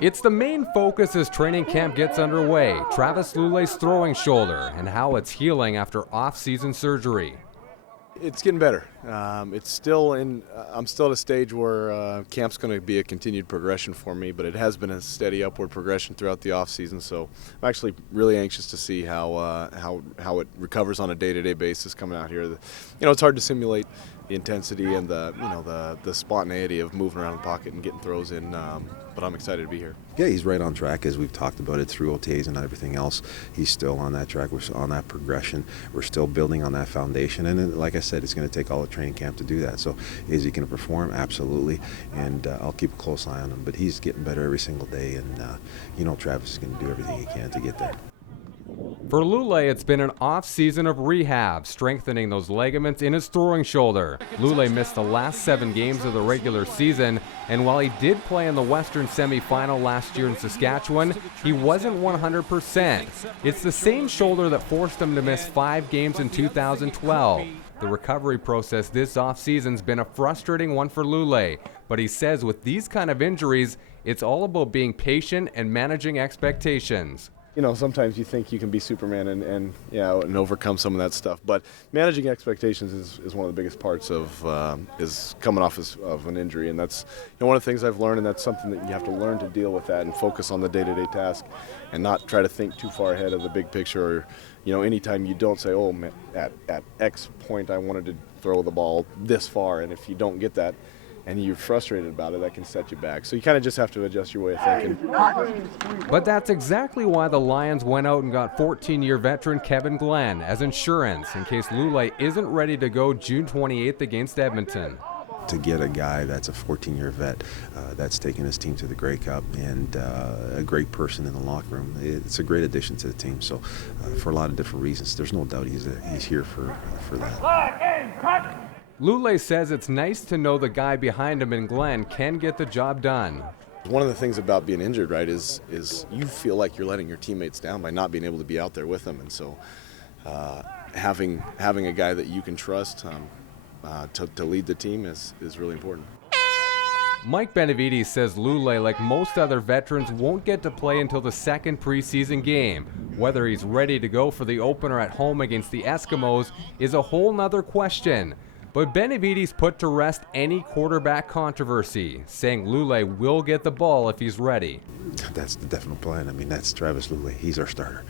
It's the main focus as training camp gets underway, Travis Lulay's throwing shoulder and how it's healing after off-season surgery. It's getting better. I'm still at a stage where camp's going to be a continued progression for me, but it has been a steady upward progression throughout the off season. So I'm actually really anxious to see how it recovers on a day-to-day basis coming out here. It's hard to simulate the intensity and the spontaneity of moving around the pocket and getting throws in, but I'm excited to be here. Yeah, he's right on track as we've talked about it through OTAs and everything else. He's still on that track. We're on that progression. We're still building on that foundation. And then, like I said, it's going to take all the training camp to do that. So is he going to perform? Absolutely. And I'll keep a close eye on him. But he's getting better every single day. And, Travis is going to do everything he can to get there. For Lulay, it's been an off-season of rehab, strengthening those ligaments in his throwing shoulder. Lulay missed the last 7 games of the regular season, and while he did play in the Western semifinal last year in Saskatchewan, he wasn't 100%. It's the same shoulder that forced him to miss 5 games in 2012. The recovery process this off-season's been a frustrating one for Lulay, but he says with these kind of injuries, it's all about being patient and managing expectations. Sometimes you think you can be Superman and overcome some of that stuff. But managing expectations is one of the biggest parts of is coming off of an injury, and that's one of the things I've learned, and that's something that you have to learn to deal with that and focus on the day-to-day task, and not try to think too far ahead of the big picture. Or anytime you don't say, oh, man, at X point I wanted to throw the ball this far, and if you don't get that, and you're frustrated about it, that can set you back. So you kind of just have to adjust your way of thinking. But that's exactly why the Lions went out and got 14-year veteran Kevin Glenn as insurance in case Lulay isn't ready to go June 28th against Edmonton. To get a guy that's a 14-year vet that's taken his team to the Grey Cup and a great person in the locker room, it's a great addition to the team. So for a lot of different reasons, there's no doubt he's here for that. Lulay says it's nice to know the guy behind him in Glenn can get the job done. One of the things about being injured, right, is you feel like you're letting your teammates down by not being able to be out there with them, and so having a guy that you can trust to lead the team is really important. Mike Benavides says Lulay, like most other veterans, won't get to play until the second preseason game. Whether he's ready to go for the opener at home against the Eskimos is a whole nother question. But Benavides put to rest any quarterback controversy, saying Lulay will get the ball if he's ready. That's the definite plan. That's Travis Lulay. He's our starter.